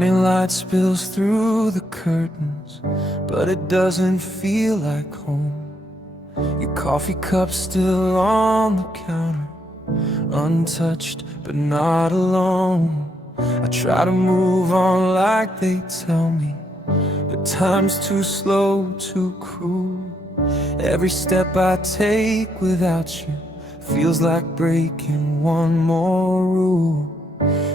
Morning light spills through the curtains, but it doesn't feel like home. Your coffee cup's still on the counter, untouched but not alone. I try to move on like they tell me, but time's too slow, too cruel. Every step I take without you feels like breaking one more rule.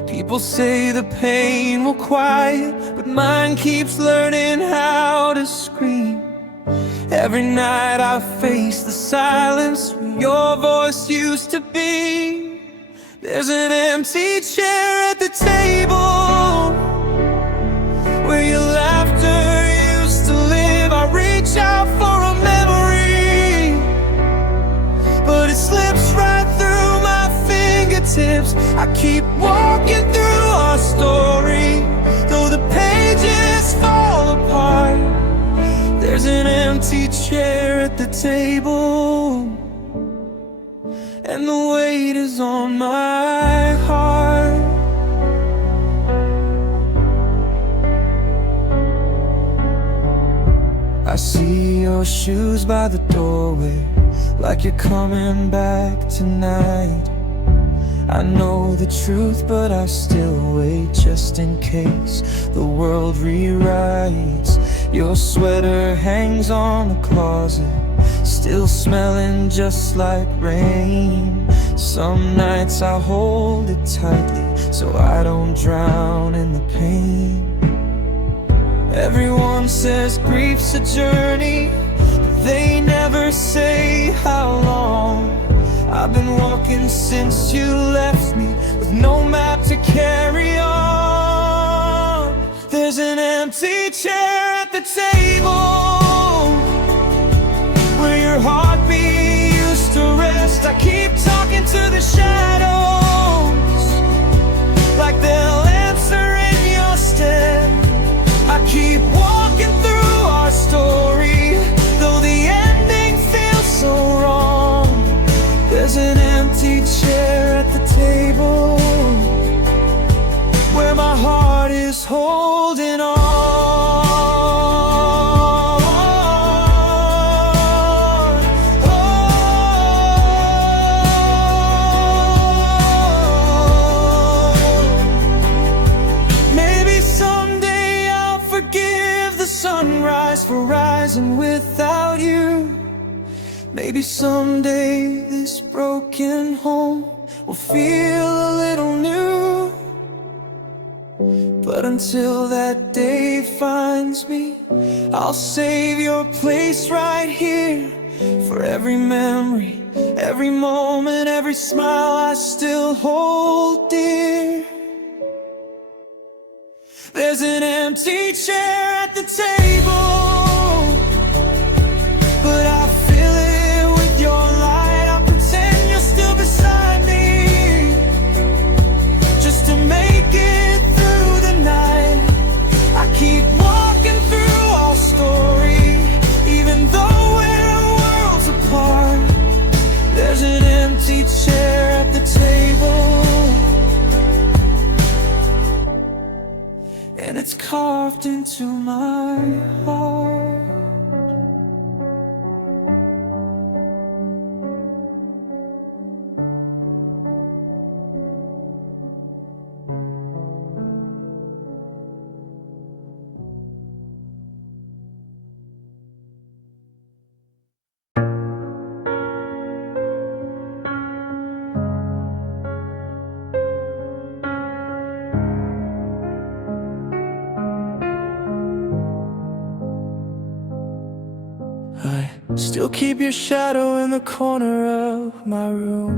People say the pain will quiet, but mine keeps learning how to scream. Every night I face the silence where your voice used to be. There's an empty chair at the table where your laughter used to live. I reach out for a memory, but it slips right through my fingertips. I keep walking through our story, though the pages fall apart. There's an empty chair at the table, and the weight is on my heart. I see your shoes by the doorway, like you're coming back tonight. I know the truth, but I still wait just in case the world rewrites. Your sweater hangs on the closet, still smelling just like rain. Some nights I hold it tightly so I don't drown in the pain. Everyone says grief's a journey, but they never say how long. I've been walking since you left me, with no map to carry on. There's an empty chair at the table where your heartbeat used to rest. I keep talking to the shadows like they'll answer in your stead. I keep walking through our story, though the ending feels so wrong. There's an empty chair at the table where my heart is holding on. Maybe someday I'll forgive the sunrise for rising without you. Maybe someday this broken home will feel a little new. But until that day finds me, I'll save your place right here. For every memory, every moment, every smile I still hold dear. There's an empty chair at the table, but I fill it with your light. I pretend you're still beside me, just to make it through the night. I keep walking through our story, even though we're worlds apart. There's an empty chair at the table, and it's carved into my heart. I still keep your shadow in the corner of my room,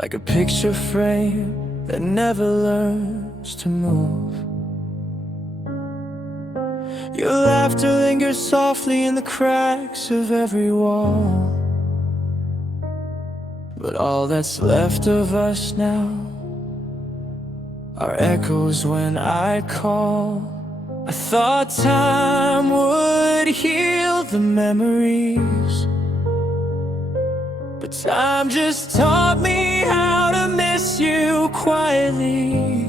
like a picture frame that never learns to move. Your laughter lingers softly in the cracks of every wall, but all that's left of us now are echoes when I call. I thought time would heal the memories, but time just taught me how to miss you quietly.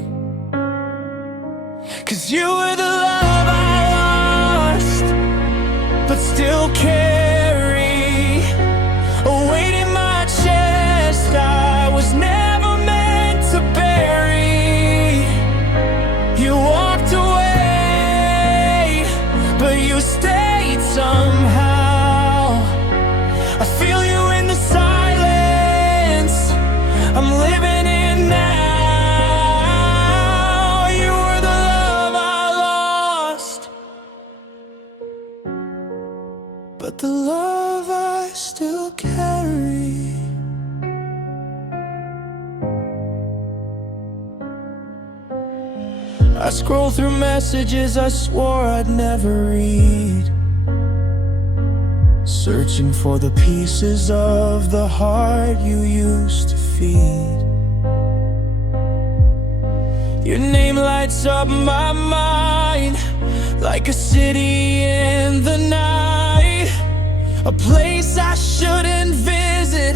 'Cause you were the love I lost, but still carry a weight in my chest I was never meant to bury. You walked away, but you stayed somehow. I feel you in the silence I'm living in now. You were the love I lost, but the love I still carry. I scroll through messages I swore I'd never read, searching for the pieces of the heart you used to feed. Your name lights up my mind like a city in the night, a place I shouldn't visit,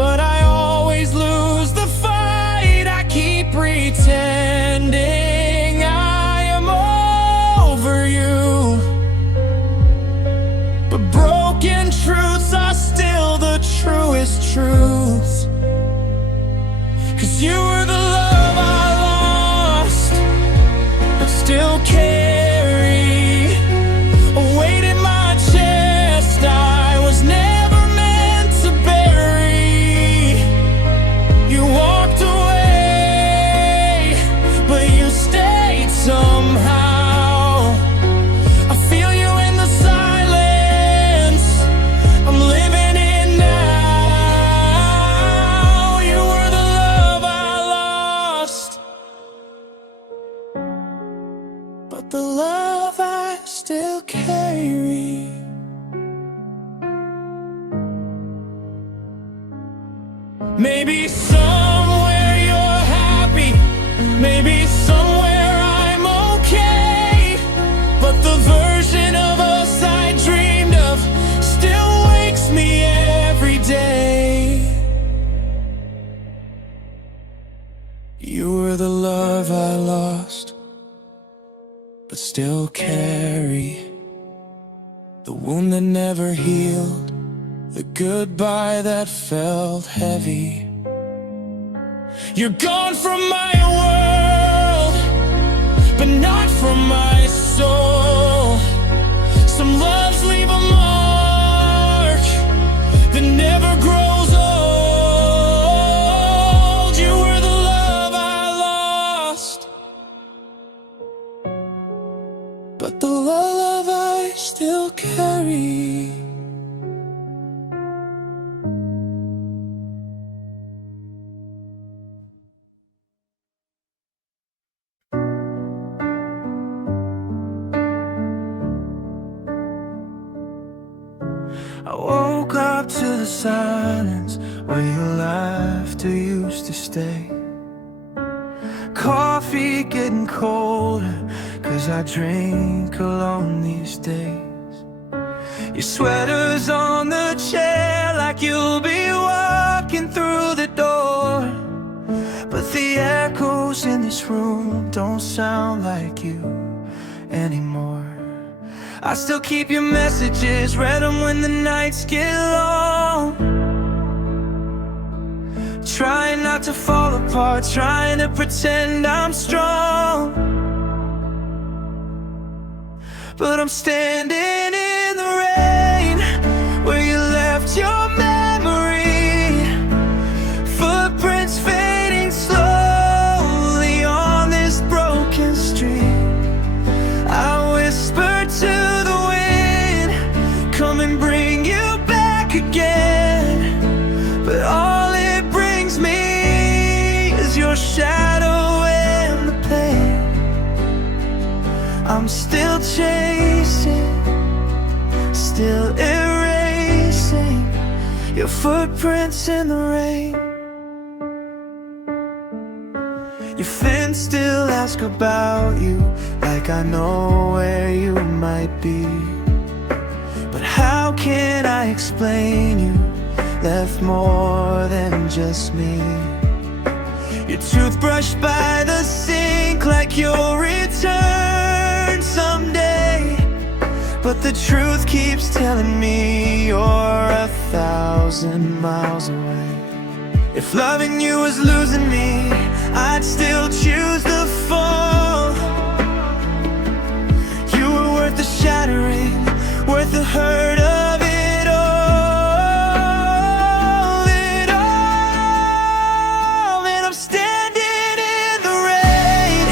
but I always lose the fight. I keep pretending I am over you, but broken truths are still the truest truths. 'Cause you were the love I lost, but still carry a weight in my chest I was never meant to bury. You walked away, but you stayed somehow. I feel you in the silence I'm living in now. You were the love I lost, but the love I still carry. Maybe somewhere you're happy, maybe somewhere I'm okay, but the version of us I dreamed of still wakes me every day. You were the love I lost, but still carry the wound that never healed, the goodbye that felt heavy. You're gone from my world, but not from my soul. Some loves leave a mark that never grows old. You were the love I lost, but the love I still carry. I woke up to the silence where your laughter used to stay. Coffee getting colder, 'cause I drink alone these days. Your sweater's on the chair like you'll be walking through the door, but the echoes in this room don't sound like you anymore. I still keep your messages, read them when the nights get long. Trying not to fall apart, trying to pretend I'm strong, but I'm standing in the rain where you left your memory. Footprints fading slowly on this broken street. I whisper to the wind, come and bring you back again, but all it brings me is your shadow and the pain. I'm still chasing, still erasing your footprints in the rain. Your friends still ask about you, like I know where you might be, but how can I explain you left more than just me? Your toothbrush by the sink like you'll return someday. But the truth keeps telling me you're 1,000 miles away. If loving you was losing me, I'd still choose the fall. You were worth the shattering, worth the hurt of it all, it all. And I'm standing in the rain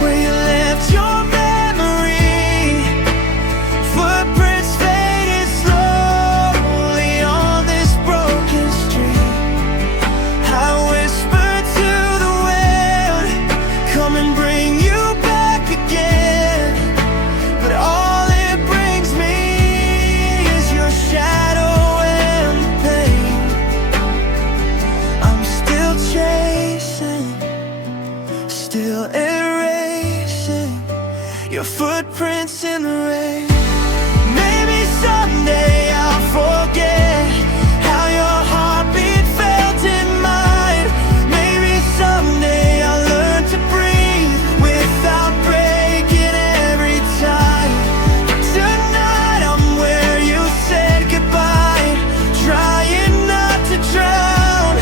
where you left your memory. Footprints fading slowly on this broken street. I whisper to the wind, come and bring you back again. But all it brings me is your shadow and the pain. I'm still chasing, still erasing your footprints in the rain. Maybe someday I'll forget how your heartbeat felt in mine. Maybe someday I'll learn to breathe without breaking every time. Tonight I'm where you said goodbye, trying not to drown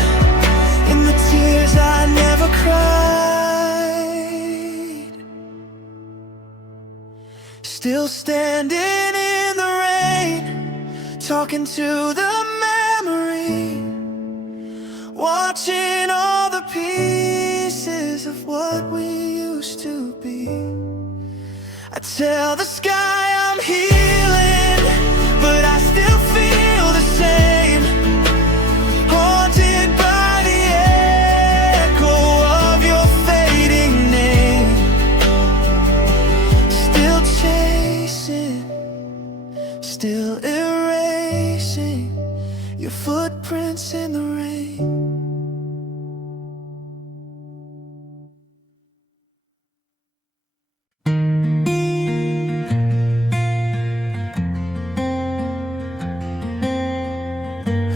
in the tears I never cried. Still standing in the rain, talking to the memory, watching all the pieces of what we used to be. I tell the sky I'm healing, but I still feel the same, haunted by the echo of your fading name. Still chasing, still erasing your footprints in the rain.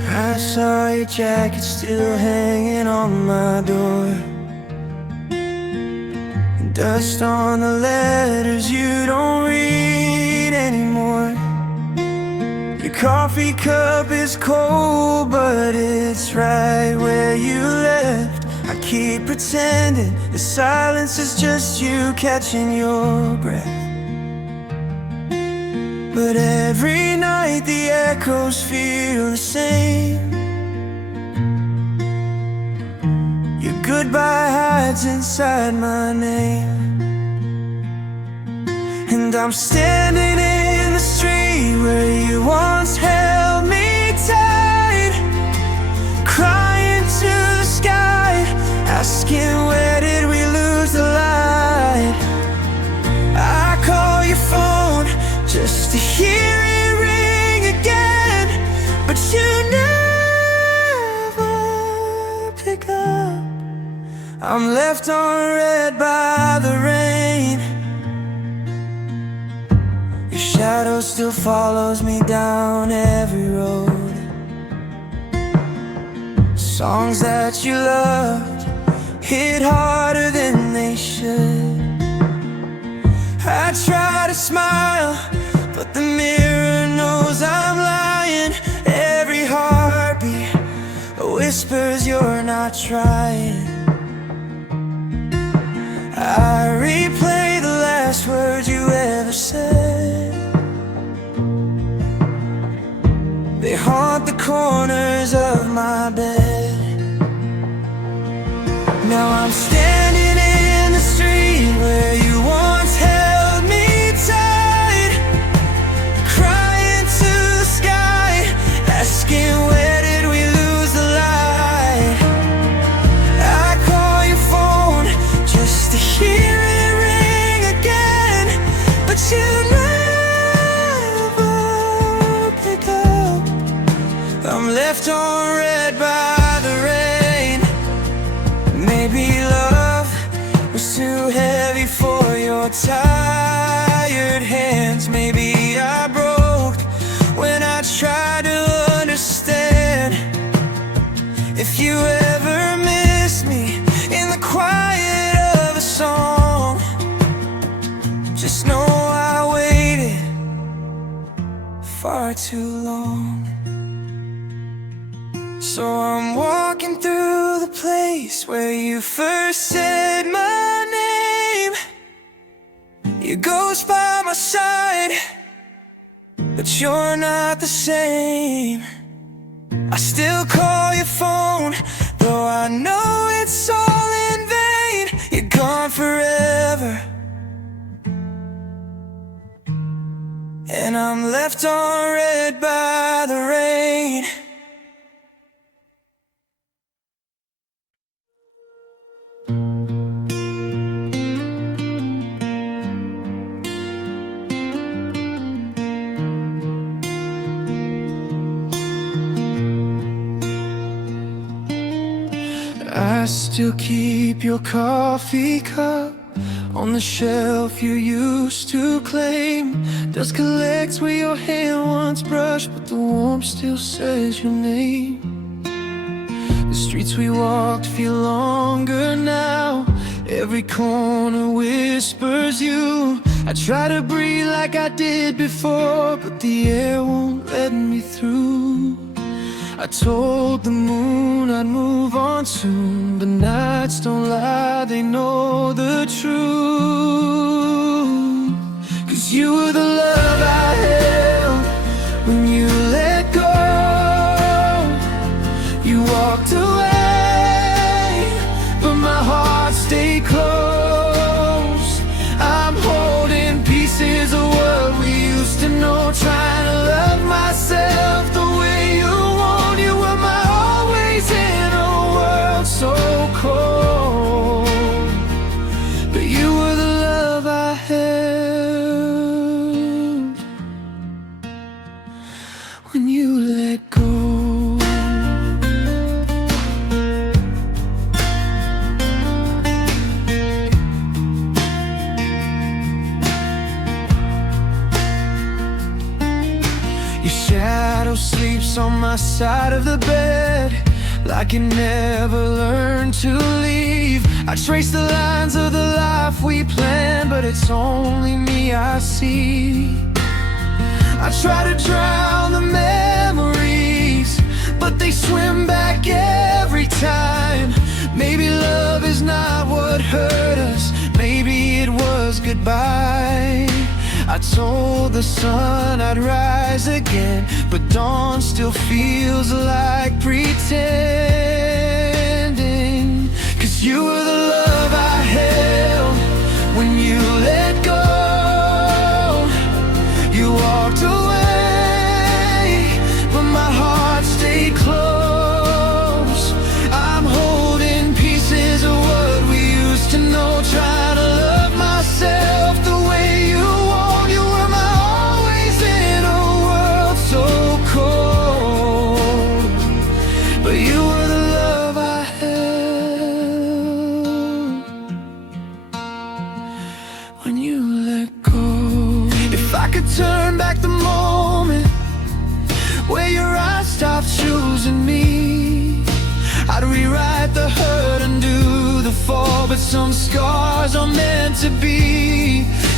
I saw your jacket still hanging on my door, dust on the letters you don't read anymore. Your coffee cup is cold, but it's right where you left. I keep pretending the silence is just you catching your breath. But every night the echoes feel the same. Your goodbye hides inside my name. And I'm standing in the street where you once held me tight, crying to the sky, asking where did we lose the light. I call your phone just to hear it ring again, but you never pick up. I'm left on red by the rain. Your shadow still follows me down every road. Songs that you loved hit harder than they should. I try to smile, but the mirror knows I'm lying. Every heartbeat whispers you're not trying. I replay the last words you ever said. They haunt the corners of my bed. Now I'm standing in the street where you once held me tight, crying to the sky, asking where did we lose the light. I call your phone just to hear it ring again, but you never pick up. I'm left on red by the rain. Maybe love was too heavy for your tired hands. Maybe I broke when I tried to understand. If you ever miss me in the far too long. So I'm walking through the place where you first said my name. Your ghost by my side, but you're not the same. I still call your phone, though I know it's all in vain. You're gone forever, and I'm left on red by the rain. I still keep your coffee cup on the shelf you used to claim. Dust collects where your hand once brushed, but the warmth still says your name. The streets we walked feel longer now. Every corner whispers you. I try to breathe like I did before, but the air won't let me through. I told the moon I'd move on soon, but nights don't lie, they know the truth. 'Cause you were the love I held when you let go. You walked away, but my heart stayed close. I'm holding pieces of what we used to know, trying to love myself the way you want. You were my always in a world so cold, but you were the love I held when you let go. Your shadow sleeps on my side of the bed, like you never learned to leave. I trace the lines of the life we planned, but it's only me I see. I try to drown the memories, but they swim back every time. Maybe love is not what hurt us, maybe it was goodbye. I told the sun I'd rise again, but dawn still feels like pretending. 'Cause you were the love I held when you let go. You walked away, but my heart stayed close. I'm holding pieces of what we used to know, trying to love myself the way you want. You were my always in a world so cold, but you were the love I held when you let go. If I could turn back the moment where your eyes stopped choosing me, I'd rewrite the hurt and do the fall, but some scars are meant to be.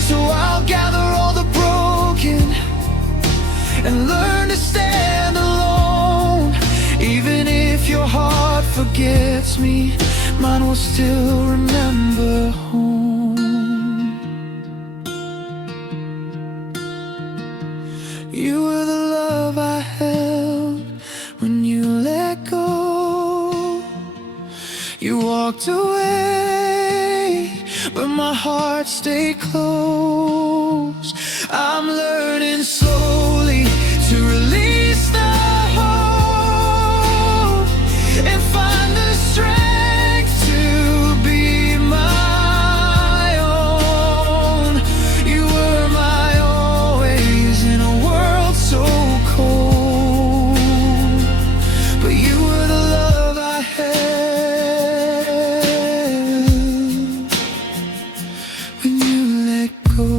So I'll gather all the broken and learn to stand alone. Even if your heart forgets me, mine will still remember home. You were the love I held when you let go. You walked away, but my heart stayed close. I'm learning slowly to release the hope and find the strength to be my own. You were my always in a world so cold, but you were the love I held when you let go.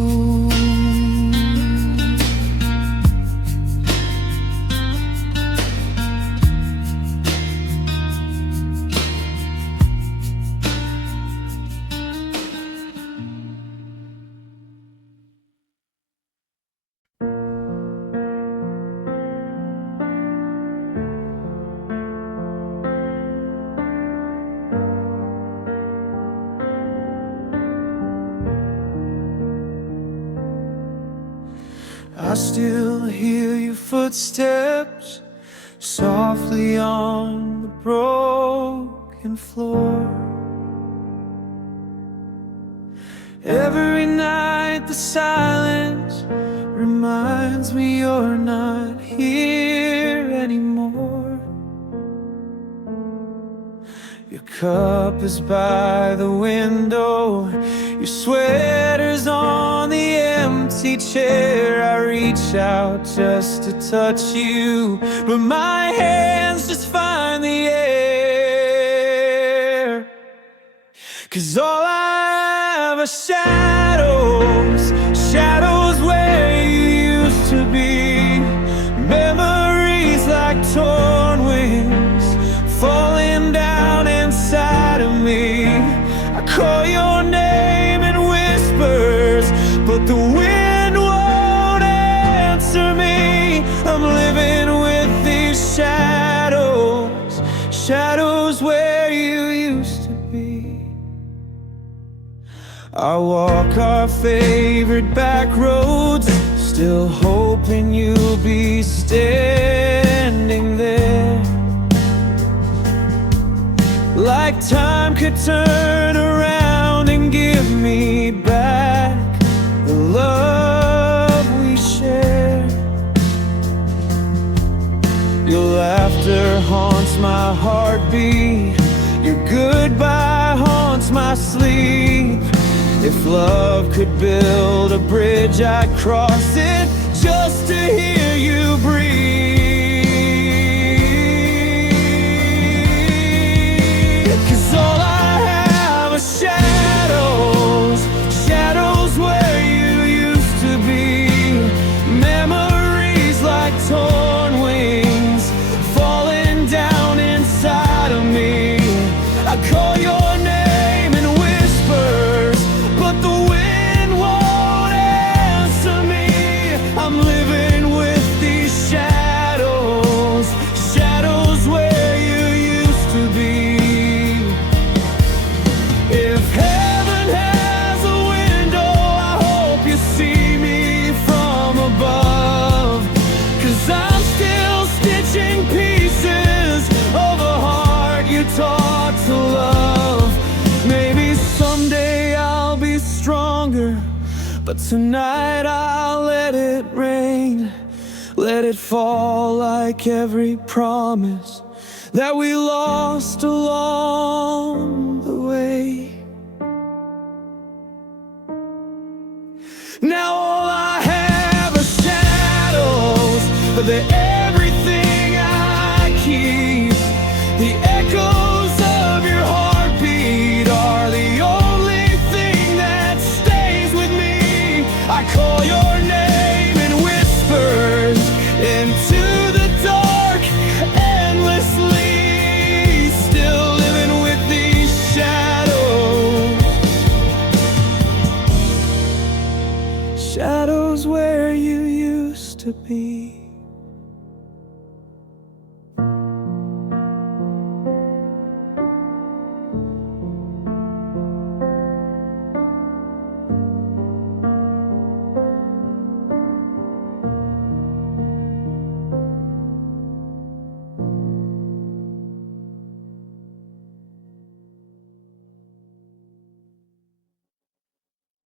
I still hear your footsteps softly on the broken floor. Every night the silence reminds me you're not here anymore. Your cup is by the window, your sweater's on the empty chair. I reach out just to touch you, but my hands just find the air. 'Cause all I have are shadows, shadows where you used to be. Memories like torn wings falling down inside of me. I call your name in whispers, but the wind won't answer me. I'm living with these shadows, shadows where you used to be. I walk our favorite back roads, still hoping you'll be standing there. Like time could turn around and give me back the love we shared. Your laughter haunts my heartbeat, your goodbye haunts my sleep. If love could build a bridge, I'd cross it just to hear you breathe. 'Cause all I have are shadows, shadows where you used to be. Memories like torn wings falling down inside of me. I call your name in whispers, but the wind won't answer me. I'm living with these shadows, shadows where you used to be. If heaven has a window, I hope you see me from above. 'Cause I'm still stitching pieces of a heart you taught to love. Maybe someday I'll be stronger, but tonight I'll let it rain. Let it fall like every promise that we lost along the way. Now all I have are shadows, the everything I keep. The echoes of your heartbeat are the only thing that stays with me. I call your name in whispers into the dark endlessly. Still living with these shadows, shadows where you used to be.